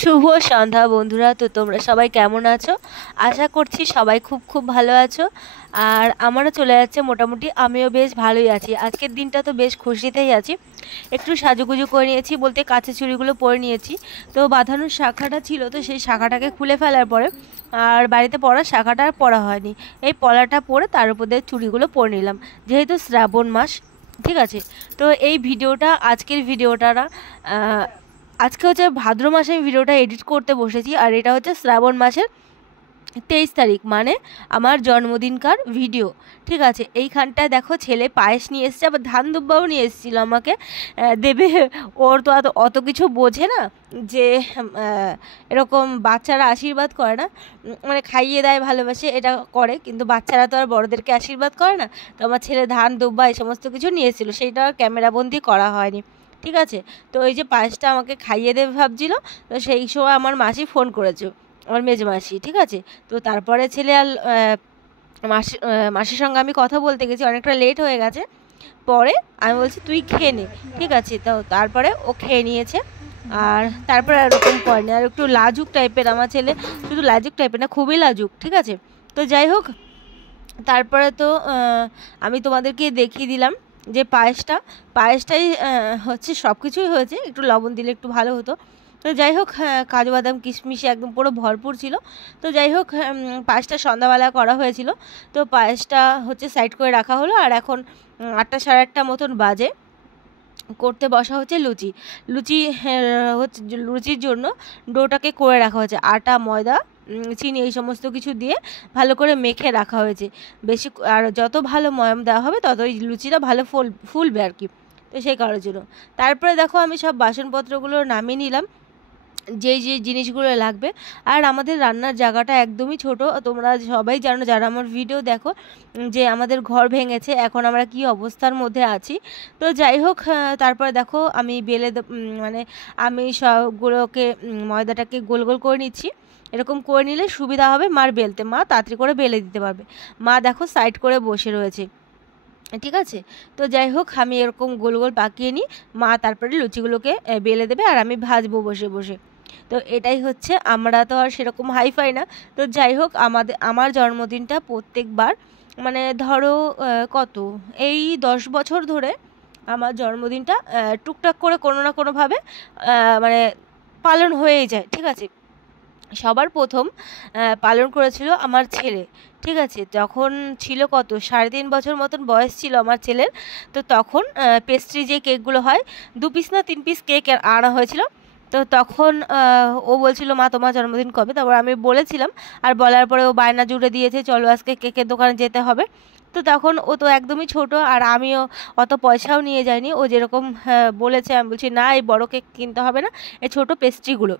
শুভ সন্ধ্যা বন্ধুরা। তো তোমরা সবাই কেমন আছো? আশা করছি সবাই খুব খুব ভালো আছো। আর আমারও চলে যাচ্ছে মোটামুটি, আমিও বেশ ভালোই আছি। আজকের দিনটা তো বেশ খুশিতেই আছি। একটু সাজুগুজু করে নিয়েছি, বলতে কাঁচের চুড়িগুলো পরে নিয়েছি। তো বাঁধানোর শাখাটা ছিল, তো সেই শাখাটাকে খুলে ফেলার পরে আর বাড়িতে পরা শাখাটা আর পরা হয়নি। এই পলাটা পরে তার উপর দিয়ে চুড়িগুলো পরে নিলাম, যেহেতু শ্রাবণ মাস। ঠিক আছে, তো এই ভিডিওটা, আজকের ভিডিওটা না, আজকে হচ্ছে ভাদ্র মাসে আমি ভিডিওটা এডিট করতে বসেছি। আর এটা হচ্ছে শ্রাবণ মাসের 23 তারিখ, মানে আমার জন্মদিনকার ভিডিও। ঠিক আছে, এইখানটায় দেখো ছেলে পায়েস নিয়ে এসছে, আবার ধান দুব্বাও নিয়ে এসেছিলো আমাকে দেবে। ওর তো অত কিছু বোঝে না যে এরকম বাচ্চারা আশীর্বাদ করে না, মানে খাইয়ে দেয়, ভালোবাসে, এটা করে, কিন্তু বাচ্চারা তো আর বড়োদেরকে আশীর্বাদ করে না। তো আমার ছেলে ধান দুব্বা এই সমস্ত কিছু নিয়ে এসেছিলো, সেইটা আর ক্যামেরাবন্দি করা হয়নি। ঠিক আছে, তো এই যে পায়েসটা আমাকে খাইয়ে দেবে ভাবছিল, তো সেই সময় আমার মাসি ফোন করেছে, আমার মেজ মাসি। ঠিক আছে, তো তারপরে ছেলে আর মাসির সঙ্গে আমি কথা বলতে গেছি, অনেকটা লেট হয়ে গেছে। পরে আমি বলছি তুই খেয়ে নে। ঠিক আছে, তো তারপরে ও খেয়ে নিয়েছে। আর তারপরে এরকম করেনি, আর একটু লাজুক টাইপের আমার ছেলে, শুধু লাজুক টাইপের না, খুবই লাজুক। ঠিক আছে, তো যাই হোক, তারপরে তো আমি তোমাদেরকে দেখিয়ে দিলাম যে পায়েসটাই হচ্ছে, সব কিছুই হয়েছে, একটু লবণ দিলে একটু ভালো হতো। তো যাই হোক, কাজু বাদাম কিশমিশে একদম পুরো ভরপুর ছিল। তো যাই হোক, পায়েসটা সন্ধ্যাবেলা করা হয়েছিল। তো পায়েসটা হচ্ছে সাইড করে রাখা হলো। আর এখন 8টা সাড়ে 8টা মতন বাজে, করতে বসা হচ্ছে লুচি। লুচি হচ্ছে, লুচির জন্য ডোটাকে করে রাখা হয়েছে, আটা, ময়দা, চিনি, এই সমস্ত কিছু দিয়ে ভালো করে মেখে রাখা হয়েছে। বেশি আর যত ভালো ময়াম দেওয়া হবে ততই লুচিটা ভালো ফুলবে আর কি। তো সেই কারোর জন্য তারপরে দেখো আমি সব বাসনপত্রগুলো নামিয়ে নিলাম, যেই জিনিসগুলো লাগবে। আর আমাদের রান্নার জায়গাটা একদমই ছোট, তোমরা সবাই জানো যারা আমার ভিডিও দেখো, যে আমাদের ঘর ভেঙেছে, এখন আমরা কি অবস্থার মধ্যে আছি। তো যাই হোক, তারপরে দেখো আমি মানে আমি সবগুলোকে ময়দাটাকে গোল গোল করে নিচ্ছি। এরকম করে নিলে সুবিধা হবে মার বেলতে, মা তাড়াতাড়ি করে বেলে দিতে পারবে। মা দেখো সাইড করে বসে রয়েছে। ঠিক আছে, তো যাই হোক, আমি এরকম গোল গোল পাকিয়ে নিই, মা তারপরে লুচিগুলোকে বেলে দেবে, আর আমি ভাজবো বসে বসে। তো এটাই হচ্ছে, আমরা তো আর সেরকম হাইফাই না। তো যাই হোক, আমার জন্মদিনটা প্রত্যেকবার, মানে ধরো কত, এই 10 বছর ধরে আমার জন্মদিনটা টুকটাক করে কোনো না কোনোভাবে মানে পালন হয়েই যায়। ঠিক আছে, সবার প্রথম পালন করেছিল আমার ছেলে। ঠিক আছে, যখন ছিল কত, 3.5 বছর মতন বয়স ছিল আমার ছেলের। তো তখন পেস্ট্রি যে কেকগুলো হয়, 2 পিস না 3 পিস কেক আনা হয়েছিল। তো তখন ও বলছিল মা তোমার জন্মদিন কবে, তারপর আমি বলেছিলাম, আর বলার পরে ও বায়না জুড়ে দিয়েছে চলো আজকে কেকের দোকানে যেতে হবে। তো তখন ও তো একদমই ছোট, আর আমিও অত পয়সাও নিয়ে যাইনি। ও যেরকম বলেছে, আমি বলছি না, এই বড় কেক কিনতে হবে না, এই ছোটো পেস্ট্রিগুলো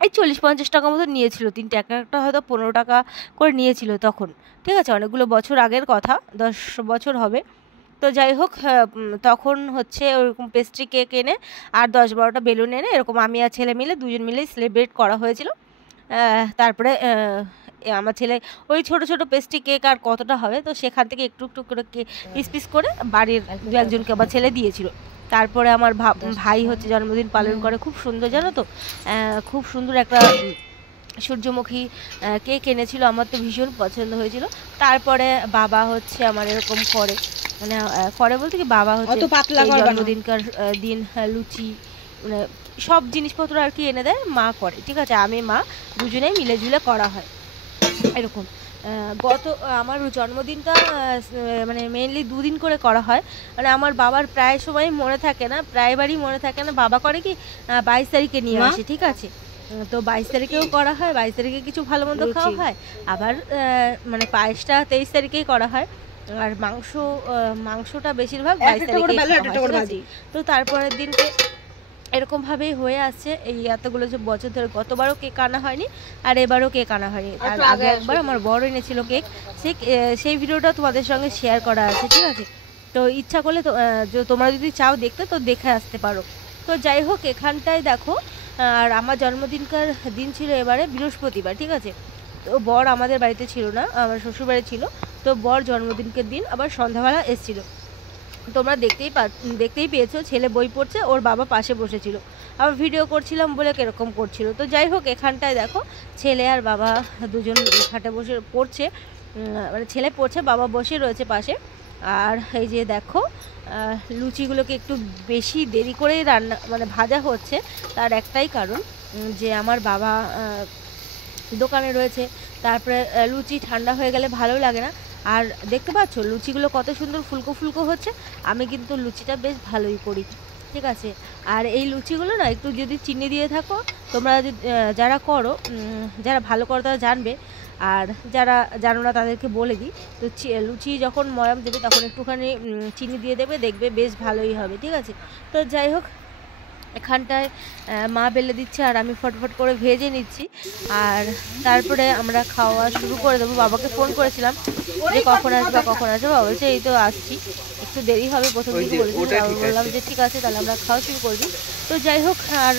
এই 40-50 টাকা মতো নিয়েছিল, তিনটে, একটা হয়তো 15 টাকা করে নিয়েছিল তখন। ঠিক আছে, অনেকগুলো বছর আগের কথা, 10 বছর হবে। তো যাই হোক, তখন হচ্ছে ওরকম পেস্ট্রি কেক এনে আর 10-12টা বেলুন এনে এরকম আমি আর ছেলে মিলে দুজন মিলেই সেলিব্রেট করা হয়েছিল। তারপরে আমার ছেলে ওই ছোট ছোট পেস্ট্রি কেক আর কতটা হবে, তো সেখান থেকে একটু একটু করে পিস পিস করে বাড়ির 2-1জনকে আবার ছেলে দিয়েছিল। তারপরে আমার ভাই হচ্ছে জন্মদিন পালন করে, খুব সুন্দর, জানো তো, খুব সুন্দর একটা সূর্যমুখী কেক এনেছিল, আমার তো ভীষণ পছন্দ হয়েছিল। তারপরে বাবা হচ্ছে আমার এরকম করে, মানে করে বলতে কি, বাবা হচ্ছে জন্মদিনকার দিন লুচি, মানে সব জিনিসপত্র আর কি এনে দেয়, মা করে। ঠিক আছে, আমি মা দুজনেই মিলে ঝুলে করা হয় এরকম। আমার জন্মদিনটা মানে মেনলি 2 দিন করে করা হয়। মানে আমার বাবার প্রায় সময় মনে থাকে না, প্রায়বারই মনে থাকে না, বাবা করে কি 22 তারিখে নিয়ে আসে। ঠিক আছে, তো 22 তারিখেও করা হয়, 22 তারিখে কিছু ভালো মন্দ খাওয়া হয়। আবার মানে পায়েসটা 23 তারিখেই করা হয়। আর মাংসটা বেশিরভাগ 22 তারিখে। তো তারপরের দিনকে এরকমভাবেই হয়ে আসছে এই এতগুলো যে বছর ধরে। গতবারও কেক আনা হয়নি, আর এবারও কেক আনা হয়নি। তার আগে একবার আমার বড় এনেছিল কেক, সেই ভিডিওটা তোমাদের সঙ্গে শেয়ার করা আছে। ঠিক আছে, তো ইচ্ছা করলে তোমরা যদি চাও দেখতে, তো দেখে আসতে পারো। তো যাই হোক, এখানটায় দেখো, আর আমার জন্মদিনকার দিন ছিল এবারে বৃহস্পতিবার। ঠিক আছে, তো বর আমাদের বাড়িতে ছিল না, আমার শ্বশুরবাড়ি ছিল। তো বর জন্মদিনকের দিন আবার সন্ধ্যাবেলা এসেছিলো। তোমরা দেখতেই পেয়েছো, ছেলে বই পড়ছে, ওর বাবা পাশে বসেছিল, আবার ভিডিও করছিলাম বলে কীরকম করছিল। তো যাই হোক, এখানটায় দেখো ছেলে আর বাবা দুজন খাটে বসে পড়ছে, মানে ছেলে পড়ছে, বাবা বসে রয়েছে পাশে। আর এই যে দেখো লুচিগুলোকে একটু বেশি দেরি করেই রান্না মানে ভাজা হচ্ছে, তার একটাই কারণ যে আমার বাবা দোকানে রয়েছে, তারপরে লুচি ঠান্ডা হয়ে গেলে ভালো লাগে না। আর দেখতে পাচ্ছ লুচিগুলো কত সুন্দর ফুলকো ফুলকো হচ্ছে, আমি কিন্তু লুচিটা বেশ ভালোই করি, ঠিক আছে। আর এই লুচিগুলো না একটু যদি চিনি দিয়ে থাকো তোমরা, যারা করো, যারা ভালো করো তারা জানবে, আর যারা জানো না তাদেরকে বলে দিই। তো লুচি যখন ময়াম দেবে তখন একটুখানি চিনি দিয়ে দেবে, দেখবে বেশ ভালোই হবে, ঠিক আছে। তো যাই হোক, এখানটায় মা বেলে দিচ্ছে আর আমি ফটফট করে ভেজে নিচ্ছি, আর তারপরে আমরা খাওয়া শুরু করে দেবো। বাবাকে ফোন করেছিলাম যে কখন আসবে কখন আসবে, বাবা বলছে এই তো আসছি, একটু দেরি হবে, প্রথম দিকে বলেছিলাম, বললাম যে ঠিক আছে তাহলে আমরা খাওয়া শুরু করবি। তো যাই হোক, আর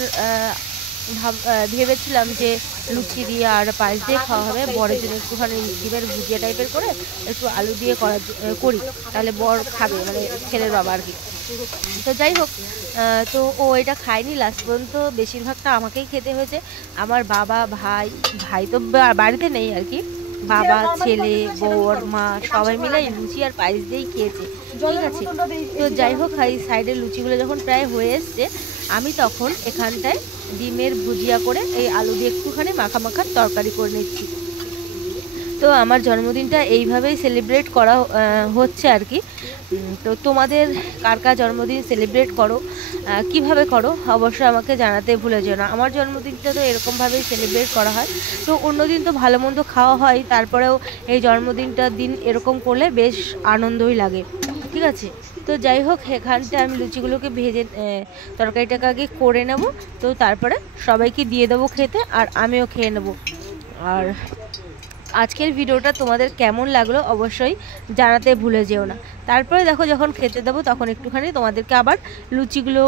ভেবেছিলাম যে লুচি দিয়ে আর পায়েস দিয়ে খাওয়া হবে, বরের জন্য একটুখানি ডিমের ভুজিয়া টাইপের করে একটু আলু দিয়ে করি, তাহলে বর খাবে, মানে ছেলের বাবা আর কি। তো যাই হোক, তো ও এটা খায়নি লাস্ট পর্যন্ত, বেশিরভাগটা আমাকেই খেতে হয়েছে। আমার বাবা ভাই তো বাড়িতে নেই আর কি, বাবা ছেলে বর মা সবাই মিলে লুচি আর পায়েস দিয়েই খেয়েছে, ঠিক আছে। তো যাই হোক, এই সাইডের লুচিগুলো যখন প্রায় হয়ে এসছে, আমি তখন এখানটায় ডিমের ভুজিয়া করে এই আলু দিয়ে একটুখানি মাখা মাখার তরকারি করে নিচ্ছি। তো আমার জন্মদিনটা এইভাবেই সেলিব্রেট করা হচ্ছে আর কি। তো তোমাদের কার কার জন্মদিন সেলিব্রেট করো, কিভাবে করো অবশ্যই আমাকে জানাতে ভুলে যেও না। আমার জন্মদিনটা তো এরকমভাবেই সেলিব্রেট করা হয়। তো অন্য দিন তো ভালো মন্দ খাওয়া হয়, তারপরেও এই জন্মদিনটার দিন এরকম করলে বেশ আনন্দই লাগে, ঠিক আছে। তো যাই হোক, এখানটায় আমি লুচিগুলোকে ভেজে তরকারিটাকে আগে করে নেব, তো তারপরে সবাইকে দিয়ে দেবো খেতে, আর আমিও খেয়ে নেব। আর আজকের ভিডিওটা তোমাদের কেমন লাগলো অবশ্যই জানাতে ভুলে যেও না। তারপরে দেখো যখন খেতে দেবো তখন একটুখানি তোমাদেরকে আবার লুচিগুলো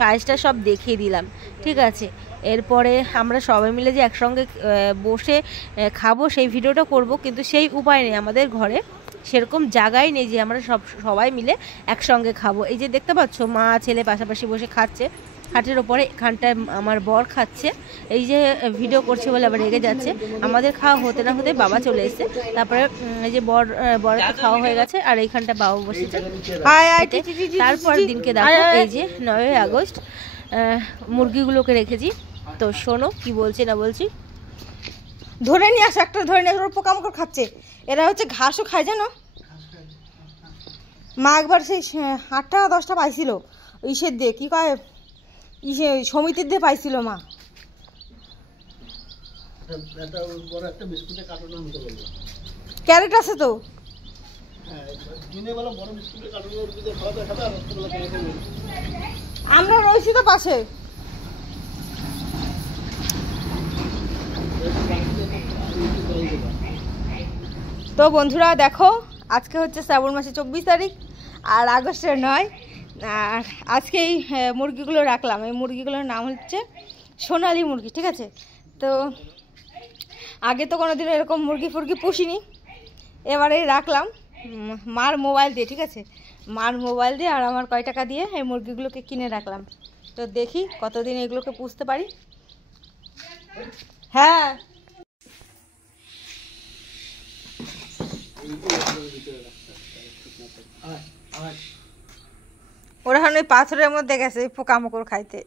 পায়েসটা সব দেখিয়ে দিলাম, ঠিক আছে। এরপরে আমরা সবাই মিলে যে একসঙ্গে বসে খাবো সেই ভিডিওটা করব, কিন্তু সেই উপায় নেই, আমাদের ঘরে সেরকম জায়গাই নেই যে আমরা সবাই মিলে একসঙ্গে খাবো। এই যে দেখতে পাচ্ছ মা ছেলে পাশাপাশি বসে খাচ্ছে খাটের ওপরে, এখানটায় আমার বর খাচ্ছে, এই যে ভিডিও করছে বলে আবার রেগে যাচ্ছে। আমাদের খাওয়া হতে না হতে বাবা চলে এসেছে, তারপরে এই যে বরের তো খাওয়া হয়ে গেছে, আর এইখানটা বাবা বসেছে। তারপর দিনকে দেখো, এই যে 9ই আগস্ট মুরগিগুলোকে রেখেছি। তো শোনো কি বলছি না বলছি, ধরে নিয়ে আসো, একটা ধরে নিয়ে আসো, পোকামাকড় খাচ্ছে, এরা হচ্ছে ঘাসও খায় জানো। মা একবার সেই 8টা 10টা পাইছিল ইসের দিয়ে, কি কয় সমিতির দিয়ে পাইছিল মা। ক্যারেট আছে তো, আমরা রয়েছি তো পাশে। তো বন্ধুরা দেখো, আজকে হচ্ছে শ্রাবণ মাসে 24 তারিখ আর আগস্টের 9। আর আজকে এই মুরগিগুলো রাখলাম, এই মুরগিগুলোর নাম হচ্ছে সোনালি মুরগি, ঠিক আছে। তো আগে তো কোনোদিন এরকম মুরগি ফুরগি পুষিনি, এবারে রাখলাম মার মোবাইল দিয়ে, ঠিক আছে। মার মোবাইল দিয়ে আর আমার কয় টাকা দিয়ে এই মুরগিগুলোকে কিনে রাখলাম। তো দেখি কতদিন এগুলোকে পুষতে পারি। হ্যাঁ, ওরা এখন ওই পাথরের মধ্যে গেছে পোকামাকড় খাইতে।